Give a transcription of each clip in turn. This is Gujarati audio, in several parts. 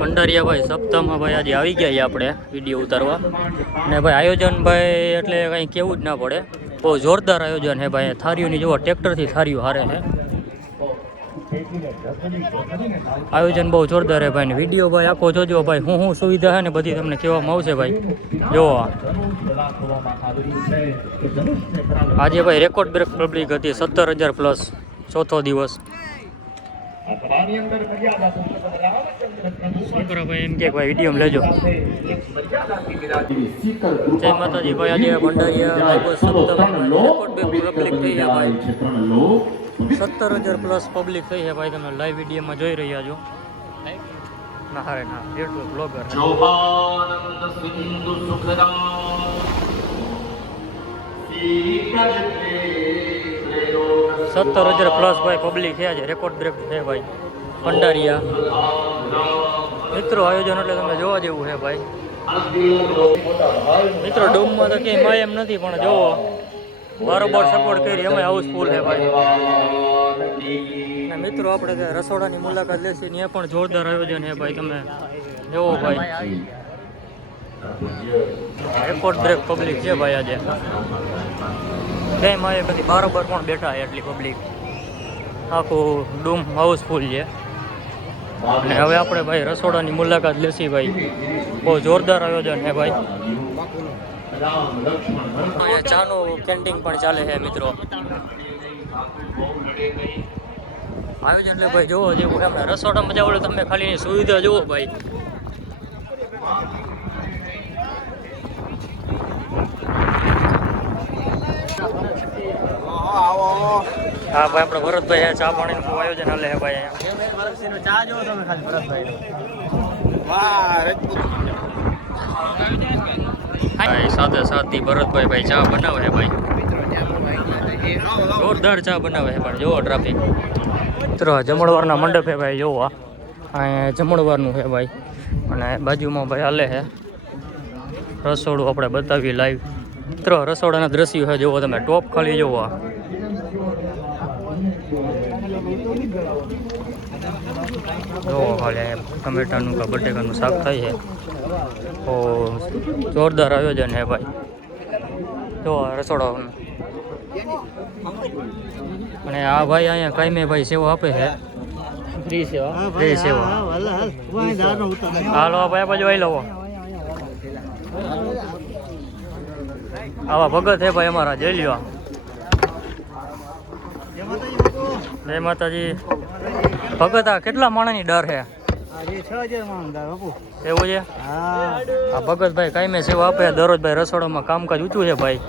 ભંડારીયા ભાઈ સપ્તાહમાં ભાઈ આજે આવી ગયા આપણે વીડિયો ઉતારવા. ને ભાઈ આયોજન ભાઈ એટલે કંઈ કેવું જ ના પડે. બહુ જોરદાર આયોજન છે ભાઈ. થારીઓની જુઓ, ટ્રેક્ટરથી થારીઓ હારે છે. આયોજન બહુ જોરદાર છે ભાઈ. વીડિયો ભાઈ આખો જોજો ભાઈ. હું શું સુવિધા છે ને બધી તમને કહેવામાં આવશે ભાઈ. જોવો આજે ભાઈ રેકોર્ડ બ્રેક પબ્લિક હતી, સત્તર હજાર પ્લસ ચોથો દિવસ શંકરભાઈ એમ કે ભાઈ વીડિયો લેજો જય માતાજી ભાઈ આજે ભંડારીયા પબ્લિક થઈ છે ભાઈ. સત્તર હજાર પ્લસ પબ્લિક થઈ છે ભાઈ. તમે લાઈવ વિડીયોમાં જોઈ રહ્યા છો. ના હારે ના જેટલું બ્લોગર સિંધુ સત્તર હજાર પ્લસ ભાઈ પબ્લિક છે રેકોર્ડ બ્રેક છે ભાઈ. ભંડારિયા મિત્રો આયોજન એટલે તમે જોવા જેવું છે ભાઈ. મિત્રો ડોમમાં તો ક્યાંય માય એમ નથી, પણ જોવો. બરોબર સપોર્ટ કરી એમાં હાઉસફુલ છે ભાઈ. મિત્રો આપણે રસોડાની મુલાકાત લેશી, ત્યાં પણ જોરદાર આયોજન છે ભાઈ તમે. જોવો ભાઈ. રેકોર્ડ બ્રેક પબ્લિક છે ભાઈ આજે. ક્યાંય મારે બધી બરોબર પણ બેઠા એટલી પબ્લિક આખું ડૂમ હાઉસફુલ છે. અને હવે આપણે ભાઈ રસોડાની મુલાકાત લેશી ભાઈ. બહુ જોરદાર આયોજન છે ભાઈ. ચાનું કેન્ટીન પણ ચાલે છે મિત્રો. આયોજન એટલે ભાઈ જોવો જેવું એમ રસોડામાં જાવ તમે ખાલી સુવિધા જુઓ ભાઈ. હા, ભાઈ, આપણે ભરતભાઈ ચા પાણીનું બહુ આયોજન હાલે ભાઈ અહીંયા. ભાઈ, સાથે સાથી ભરતભાઈ ભાઈ ચા બનાવે છે ભાઈ. જોરદાર ચા બનાવે છે પણ જોવો ટ્રાફિક. મિત્રો જમણવારના મંડપ છે ભાઈ જોવો. અહીંયા જમણવારનું છે ભાઈ. અને બાજુમાં ભાઈ હાલે છે. રસોડું આપણે બતાવીએ લાઈવ મિત્રો, રસોડાના દ્રશ્યો છે જોવો તમે, ટોપ ખાલી જોવો. જોવો ખાલી ટમેટાનું કે બટેકાનું શાક થાય છે. ઓ જોરદાર આયોજન છે ભાઈ. જો આ રસોડાનું અને આ ભાઈ અહીંયા કાંઈ ભાઈ સેવા આપે છે. ફ્રી સેવા. ફ્રી સેવા. હાલો ભાઈ બાજુ આવી લવો આવા ભગત હે ભાઈ અમારા જઈ લ્યો જય માતાજી ભગત આ કેટલા માણસની ડર છે એવું છે? આ ભગતભાઈ કાંઈ સેવા આપે દરરોજ ભાઈ રસોડામાં કામકાજ ઊંચું છે ભાઈ.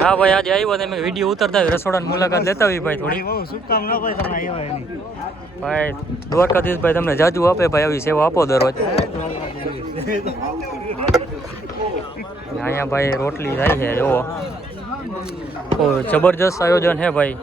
હા ભાઈ આજે આવ્યો તમે વીડિયો ઉતરતા હોય રસોડાની મુલાકાત લેતા હોય ભાઈ થોડી. ભાઈ દ્વારકાધીશ ભાઈ તમને જાજુ આપે ભાઈ આવી સેવા આપો દરરોજ. અહીંયા ભાઈ રોટલી થાય છે જુઓ. ઓ જબરજસ્ત આયોજન છે ભાઈ.